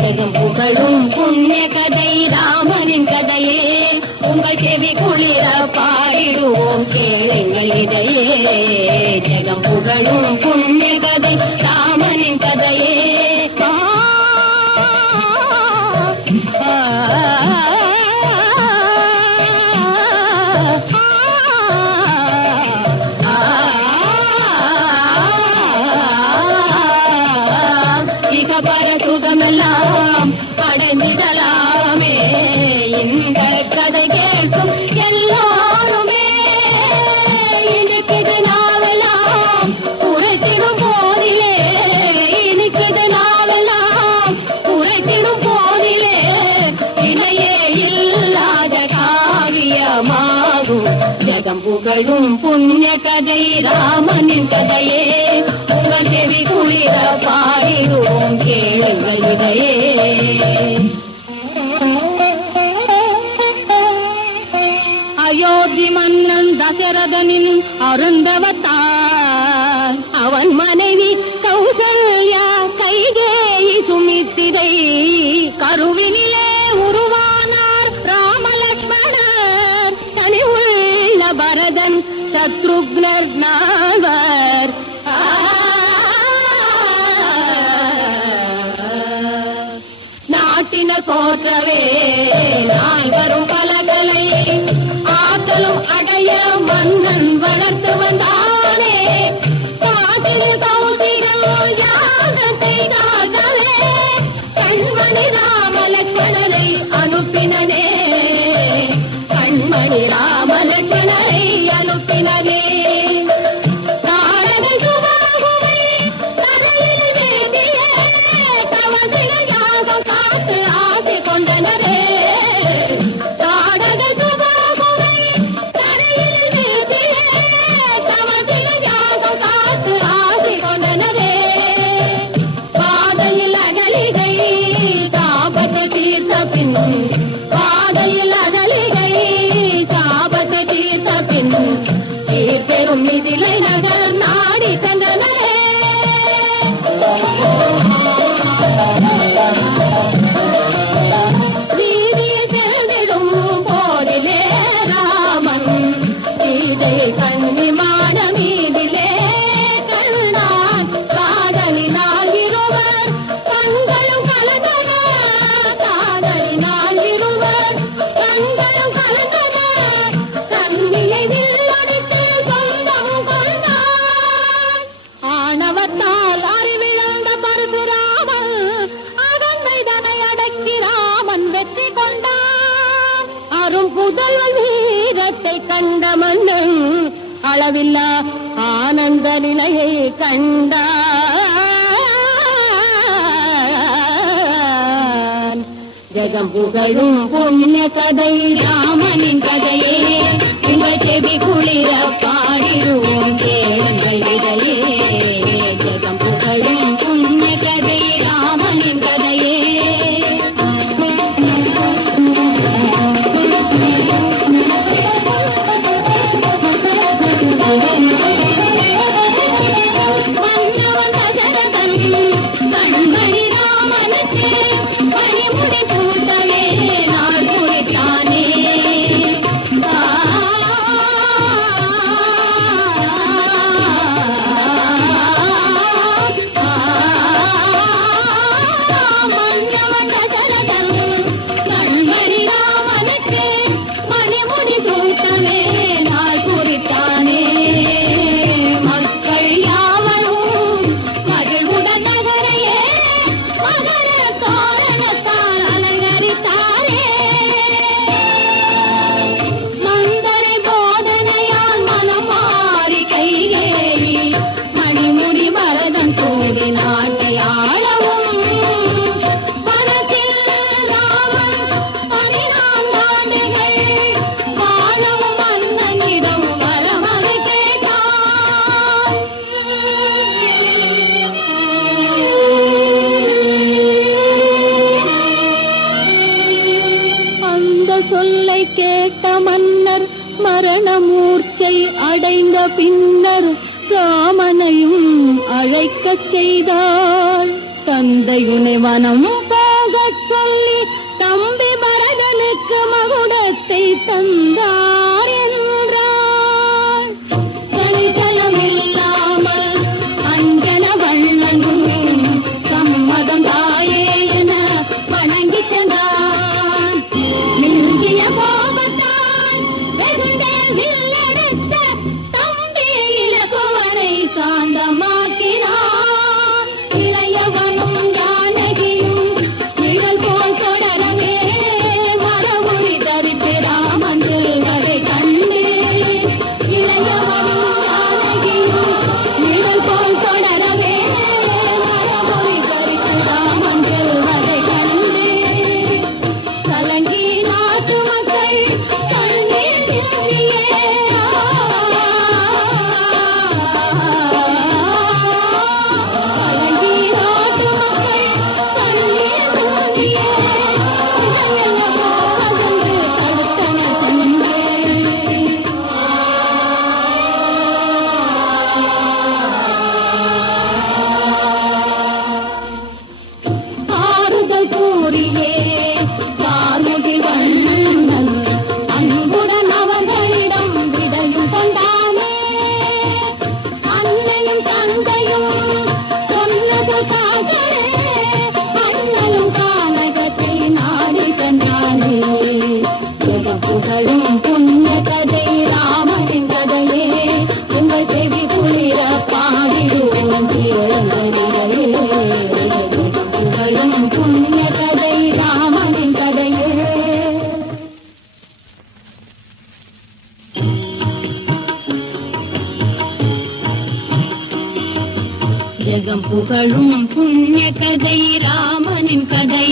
ஜெகம் புகழும் புண்ணிய கதை ராமனின் கதையே, உங்கள் செவி குளிர பாடிடுவோம் கேளுங்கள் இதையே. ஜெகம் புகழும் புண்ணிய கதை ராமனின் கதையே. சுகமெல்லாம் அடைந்திடலாமே, இந்த கதை கேட்கும் எல்லாருமே. இனிக்குது நாவெல்லாம் உரைத்திடும் போதிலே, இனிக்குது நாவெல்லாம் உரைத்திடும் போதிலே, இணையே இல்லாத காவியமாகும் ஜெகம் புகழும் புண்ணிய கதை ராமனின் கதையே. உங்கள் செவி குளிர பாடிடுவோம் கேளுங்கள் இதையே. அயோத்தி மன்னன் தசரதனின் அருந்தவத்தார், அவன் மனைவி கௌசல்யா கைகேயி சுமித்திரை, கருவினிலே உருவானார் ராமலக்ஷ்மணர், கனிவுள்ள பரதன் சத்ருக்னர் நால்வர். நாட்டினர் போற்றவே நால்வரும் பலகலை ஆற்றலும் அடைய மன்னன் வளர்த்து வந்தானே. காட்டில் கௌசிகம் யாகத்தை தார்களே, கண்மணி ராமலக்ஷ்மணரை அனுப்பினனே, கண்மணி ராமலக்ஷ்மணரை அனுப்பினனே. பாதையில் அகலிகை சாபத்தை தீர்த்த பின் தீர்த்தெரும் மிதிலை நகர் நாடி சென்றனே. வீதியை சென்றிடும் போதிலே ராமன் சீதை கண்ணிமான மீதிலே கண்டான். காதலினால் இருவர் கண்களும் கலந்தன, காதலினால் இருவர் கண்களும் கலந்தன, தன்னிலை வில்லடித்து சொந்தம் கொண்டான். ஆணவத்தால் அறிவிழந்த பரசுராமன் அகந்தை தனை அடக்கி ராமன் வெற்றி கொண்டான். அரும் புதல் வீரத்தை கண்ட மன்னன் அளவில்லா ஆனந்த நிலையை கண்டான். ஜெகம் புகழும் புண்ணிய கதை ராமனின் கதையே, உங்கள் செவி குளிர பாடிடுவோம் கேளுங்கள் இதையே. ஜெகம் புகழும் புண்ணிய கதை ராமனின் கதையே. மன்னவன் தசரதன் கண்மணி ராமனுக்கு பணிமுறை பூத்தலே நாள் குறித்தானே. மன்னவன் தசரதன் கண்மணி ராமனுக்கு மணிமுடி பூத்தலே நாள் குறித்தானே. ஞானமூர்ச்சை அடைந்த பின்னர் ராமனையும் அழைக்கச் செய்தாள். தந்தையுனை வனம் போகச் சொல்லி தம்பி பரதனுக்கு மகுடத்தை தந்தார் என்றார். கணிதலமில்லாமல் அஞ்சன வண்ணனும் சம்மதம் தாயே என வணங்கி சென்றான். மில்கிய கோபத்தான் வெகுண்டே வில்லெடுத்த தம்பி இலக்குவனை சாந்தமாக்கினான். இளையவனும் ஜானகியும் நிழல் போல் தொடரவே மரபுரி தரித்து ராமன் செல்வதை கண்டு. இளையவனும் ஜானகியும் நிழல் போல் தொடரவே மரபுரி தரித்து ராமன் செல்வதை கண்டு. கலங்கி நாட்டு மக்கள் கண்ணீர் சிந்தியே. கலங்கி நாட்டு மக்கள் கண்ணீர் சிந்தியே. இளையவனோ அகன்று தடுத்தன சென்றே. ஆறுதல் கூறியே பார்முடி வண்ணன் அன்புடன் அவர்களிடம் விடையும் கொண்டானே. அன்னையும் தந்தையும் சொன்னது காதலே அண்ணலும் கானகத்தை நாடி சென்றானே. புகழும் புண்ணிய கதை ராமனின் கதையே உங்கள் செவி குளிர பாடிடுவோம் கேளுங்களே. புகழும் புண்ணிய கதை ராமனின் கதையே. ஜெகம் புகழும் புண்ணிய கதை ராமனின் கதை.